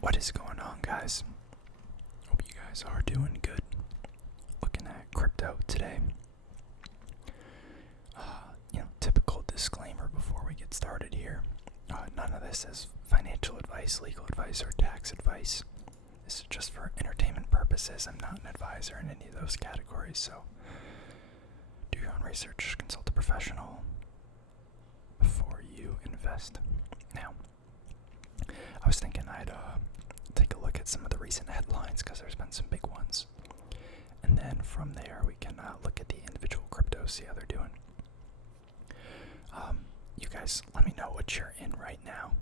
What is going on, guys? Hope you guys are doing good. Looking at crypto today. Typical disclaimer before we get started here. None of this is financial advice, legal advice, or tax advice. This is just for entertainment purposes. I'm not an advisor in any of those categories, so do your own research, consult a professional before you invest. Now, I was thinking I'd take a look at some of the recent headlines because there's been some big ones. And then from there we can look at the individual cryptos, see how they're doing. You guys, let me know what you're in right now.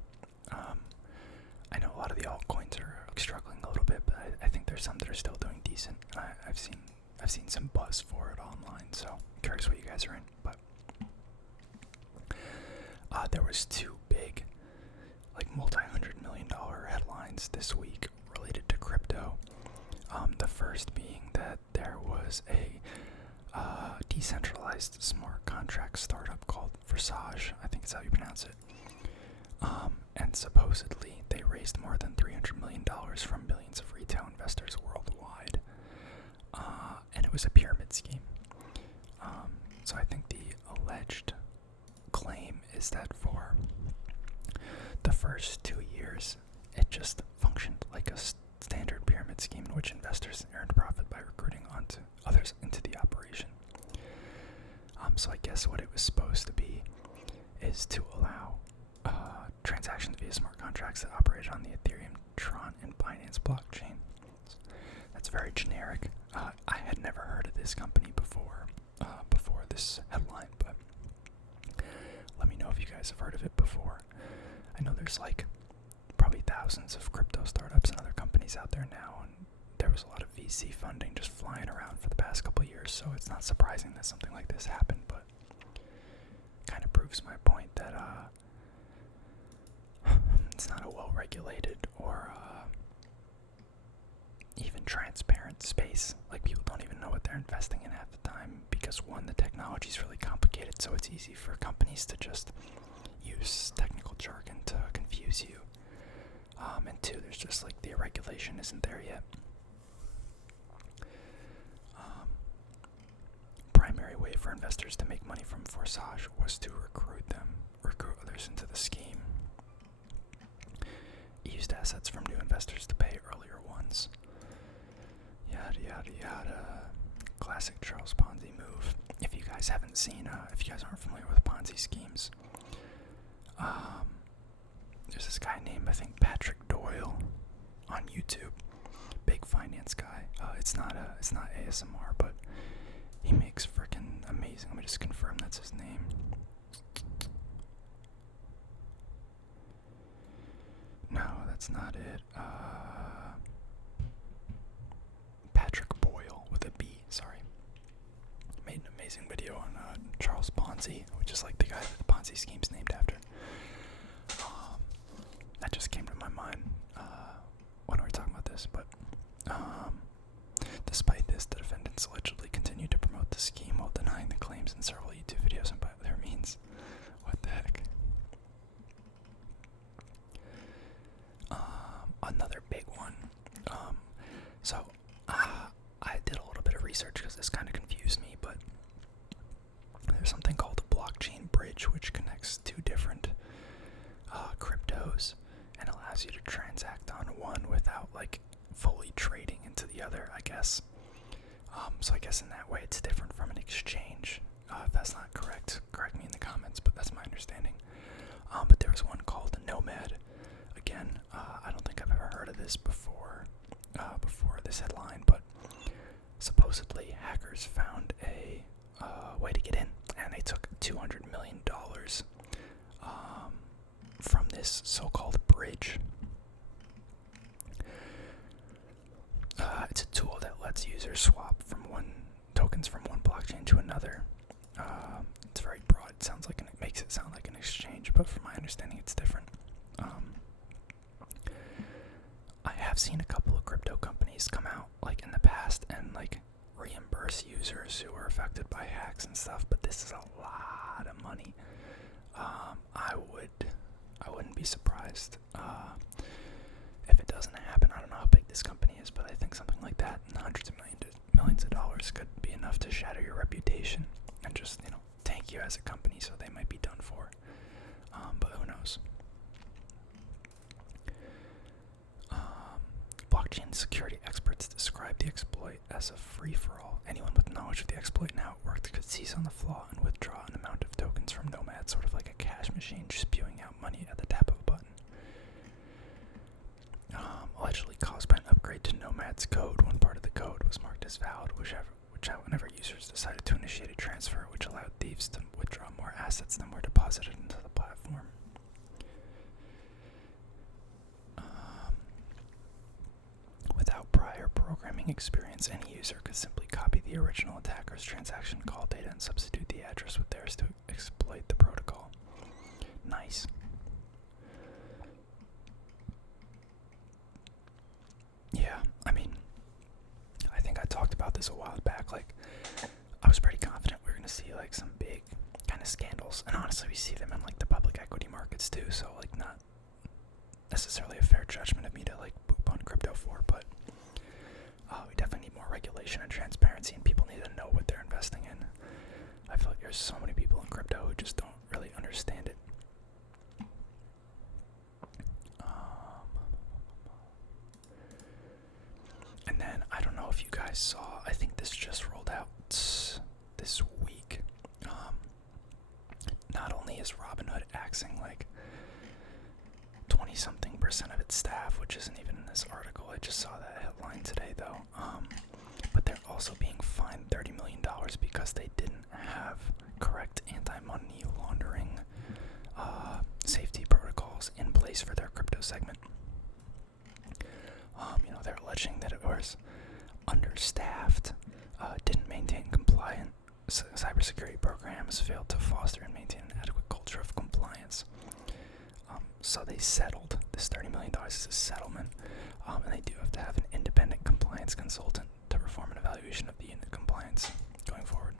I know a lot of the altcoins are struggling a little bit, but I think there's some that are still doing decent. I've seen some buzz for it online, so I'm curious what you guys are in. But there was two big, like multi-$100 million headlines this week related to crypto. The first being that there was a decentralized smart contract startup called Forsage, I think is how you pronounce it. And supposedly they raised more than $300 million from millions of retail investors worldwide. And it was a pyramid scheme. So I think the alleged claim is that for the first 2 years, it just functioned like a standard pyramid scheme in which investors earned profit by recruiting onto others into the operation. So I guess what it was supposed to be is to allow transactions via smart contracts that operate on the Ethereum, Tron, and Binance blockchain. That's very generic. I had never heard of this company before this headline, but let me know if you guys have heard of it before. I know there's like probably thousands of crypto startups and other companies out there now, and there was a lot of VC funding just flying around for the past couple of years, so it's not surprising that something like this happened, but kind of proves my point that it's not a well-regulated or even transparent space. Like, people don't even know what they're investing in half the time because, one, the technology is really complicated, so it's easy for companies to just use technical jargon to confuse you. And two, there's just like the regulation isn't there yet. Primary way for investors to make money from Forsage was to recruit others into the scheme. It used assets from new investors to pay earlier ones. Yada yada yada. Classic Charles Ponzi move. If you guys haven't seen, if you guys aren't familiar with Ponzi schemes, there's this guy named, I think, Patrick Doyle on YouTube. Big finance guy. It's not ASMR, but he makes freaking amazing. Let me just confirm that's his name. No, that's not it. Patrick Boyle with a B, sorry. Made an amazing video on Charles Ponzi, which is like the guy that the Ponzi scheme's named after. That just came to my mind when we were talking about this, but despite this, the defendants allegedly continued to promote the scheme while denying the claims in several YouTube videos and by other means. What the heck? Another big one. So I did a little bit of research because this kind of confused me, but there's something called a blockchain bridge, which connects two different cryptos and allows you to transact on one without like fully trading into the other, I guess. So I guess in that way it's different from an exchange. If that's not correct, correct me in the comments, but that's my understanding. But there was one called Nomad. Again, I don't think I've ever heard of this before this headline, but supposedly hackers found a way to get in, and they took $200 million from this so-called bridge. It's a tool that lets users swap tokens from one blockchain to another. It's very broad. It makes it sound like an exchange, but from my understanding, it's different. I have seen a couple of crypto companies come out like in the past and like reimburse users who were affected by hacks and stuff, but this is a lot of money. I wouldn't be surprised if it doesn't enough to shatter your reputation and just, tank you as a company, so they might be done for. But who knows? Blockchain security experts describe the exploit as a free-for-all. Anyone with knowledge of the exploit and how it worked could seize on the flaw and withdraw an amount of tokens from Nomad, sort of like a cash machine spewing out money at the tap of a button. Allegedly caused by an upgrade to Nomad's code. One part of the code was marked as valid, whenever users decided to initiate a transfer, which allowed thieves to withdraw more assets than were deposited into the platform. Without prior programming experience, any user could simply copy the original attacker's transaction call data and substitute the address with theirs to exploit the protocol. Nice. Yeah, I think I talked about this a while back. I was pretty confident we were going to see, some big kind of scandals. And honestly, we see them in, the public equity markets, too. So, not necessarily a fair judgment of me to, poop on crypto for. But we definitely need more regulation and transparency, and people need to know what they're investing in. I feel like there's so many people in crypto who just don't really understand it. And then, I don't know if you guys saw, I think this just rolled out this week. Not only is Robinhood axing 20-something% of its staff, which isn't even in this article, I just saw that headline today though, but they're also being fined $30 million because they didn't have correct anti-money laundering safety protocols in place for their crypto segment. They're alleging that it was understaffed, didn't maintain compliant cybersecurity programs, failed to foster and maintain an adequate culture of compliance. So they settled. This $30 million is a settlement, and they do have to have an independent compliance consultant to perform an evaluation of the unit compliance going forward.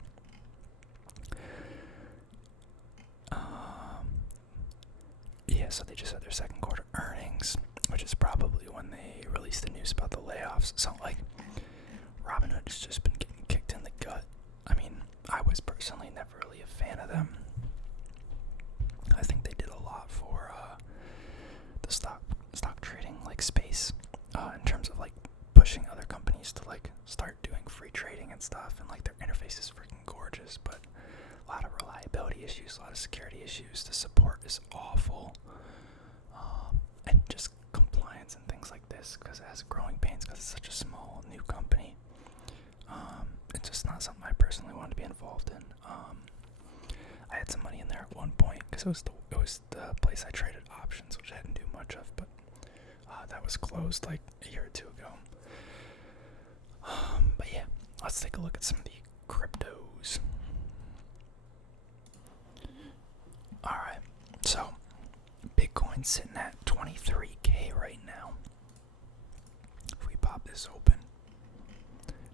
So they just had their second quarter earnings, which is probably when they released the news about the layoffs. So, Robinhood has just been getting kicked in the gut. I was personally never really a fan of them. I think they did a lot for the stock trading space in terms of pushing other companies to start doing free trading and stuff, and their interface is freaking gorgeous, but a lot of reliability issues, a lot of security issues. The support is awful, and just compliance and things like this, because it has growing pains because it's such a small new company. It's just not something I personally want to be involved in. I had some money in there at one point because it was the place I traded options, which I didn't do much of, but that was closed a year or two ago. But yeah, let's take a look at some of the cryptos. Alright, so Bitcoin's sitting at 23K right now. If we pop this open,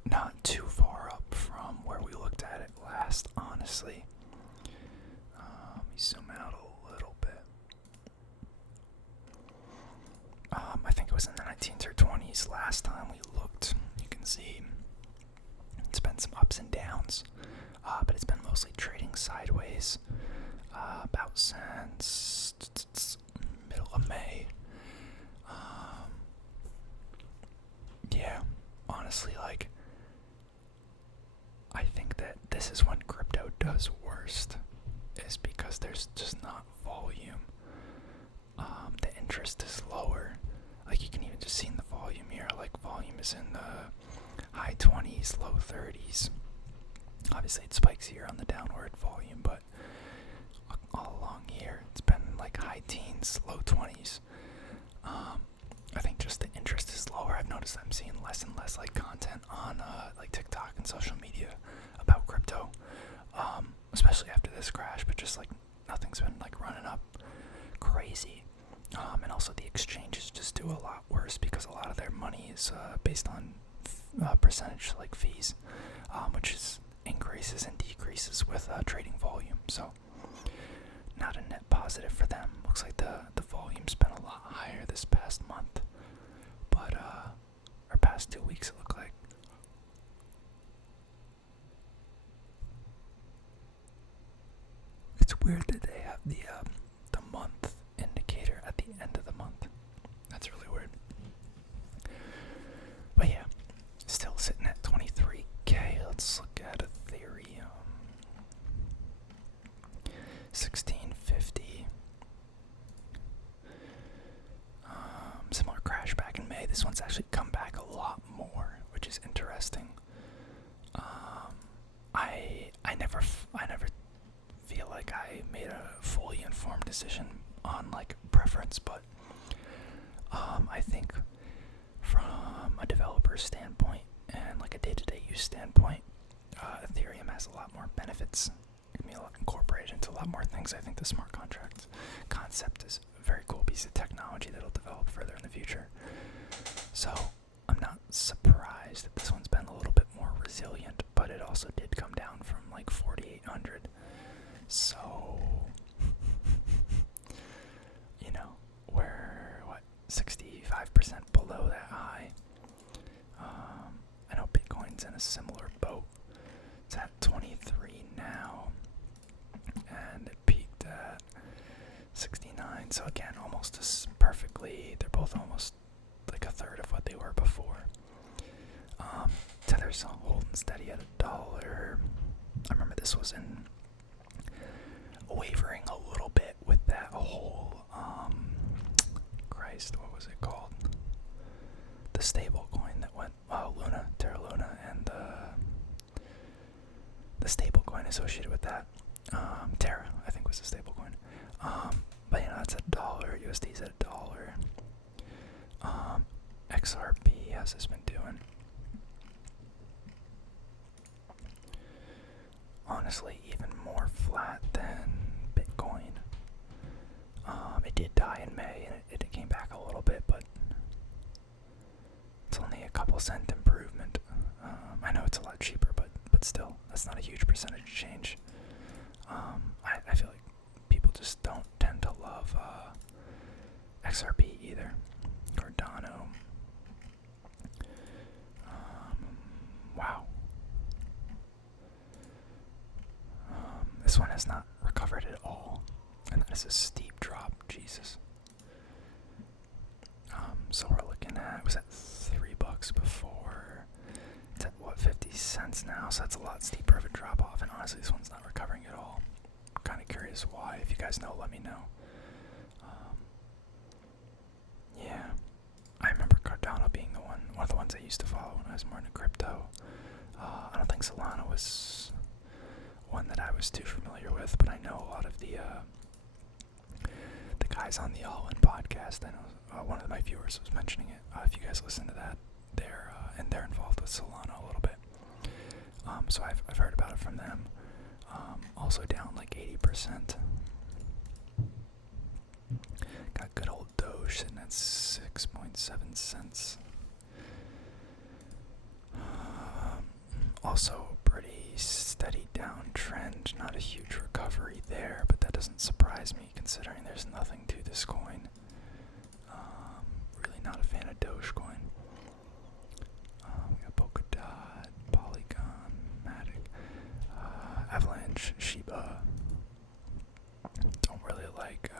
not too far up from where we looked at it last, honestly. Let me zoom out a little bit. I think it was in the 19s or 20s last time we looked. You can see it's been some ups and downs, but it's been mostly trading sideways about since middle of May. Yeah, honestly, I think that this is when crypto does worst, is because there's just not volume. The interest is lower. You can even just see in the volume here, volume is in the high 20s, low 30s. Obviously it spikes here on the downward volume, but all along here it's been high teens, low 20s. I think just the interest is lower. I've noticed I'm seeing less and less content on TikTok and social media about crypto, especially after this crash, but just nothing's been running up crazy. And also the exchanges just do a lot worse because a lot of their money is based on percentage fees, which is increases and decreases with trading volume. So not a net positive for them. Looks like the volume's been a lot higher this past month, but or past 2 weeks it looked like. this one's actually come back a lot more, which is interesting. I never feel like I made a fully informed decision on like preference, but I think from a developer standpoint and like a day-to-day use standpoint, Ethereum has a lot more benefits. It can be incorporated into a lot more things. I think the smart contracts concept is a very cool piece of technology that'll develop further in the future. So I'm not surprised that this one's been a little bit more resilient, but it also did come down from like 4,800. So, you know, we're 65% below that high. I know Bitcoin's in a similar boat. It's at 23 now, and it peaked at 69. So again, almost as perfectly. They're both almost like a third of what they were before. Tether's holding steady at $1. I remember this was in wavering a little bit with that whole what was it called? The stable coin that went Terra Luna, and the stable coin associated with that. Terra, I think, was the stable coin. But you know, it's $1. USD's at $1. XRP, how's this been doing? Honestly, even more flat than Bitcoin. It did die in May, and it came back a little bit, but it's only a couple cent improvement. I know it's a lot cheaper, but still, that's not a huge percentage change. I feel like people just don't tend to love XRP either, or Nano. Wow. This one has not recovered at all, and that is a steep drop. Jesus. So we're looking at, it was at $3 before. It's at 50 cents now, so that's a lot steeper of a drop off, and honestly this one's not recovering at all. I'm kind of curious why. If you guys know, let me know. Yeah, I remember Cardano being one of the ones I used to follow when I was more into crypto. I don't think Solana was one that I was too familiar with, but I know a lot of the guys on the All In podcast. I know one of my viewers was mentioning it. If you guys listen to that, they're involved with Solana a little bit. So I've heard about it from them. Also down like 80%. Got good old Doge sitting at 6.7 cents. Also a pretty steady downtrend, not a huge recovery there, but that doesn't surprise me considering there's nothing to this coin. Really not a fan of Dogecoin. We got Polkadot, Polygon, Matic, Avalanche, Shiba. Don't really like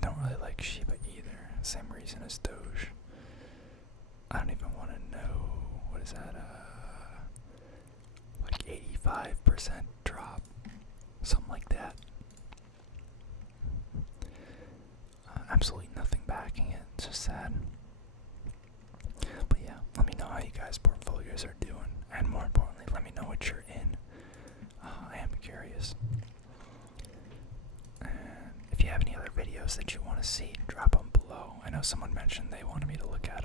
don't really like Shiba either. Same reason as Doge. I don't even want to know, what is that, like 85% drop, something like that. Absolutely nothing backing it, it's just sad. But yeah, let me know how you guys' portfolios are doing, and more importantly, let me know what you're in. I am curious. And if you have any other videos that you want to see, drop them below. I know someone mentioned they wanted me to look at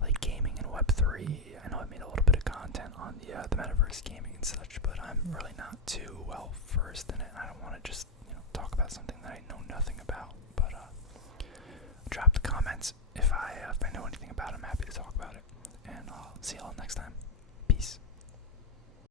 like gaming and Web3. I know I made a little bit of content on the metaverse gaming and such, but I'm really not too well versed in it. I don't want to just talk about something that I know nothing about. But drop the comments if I know anything about it. I'm happy to talk about it, and I'll see y'all next time.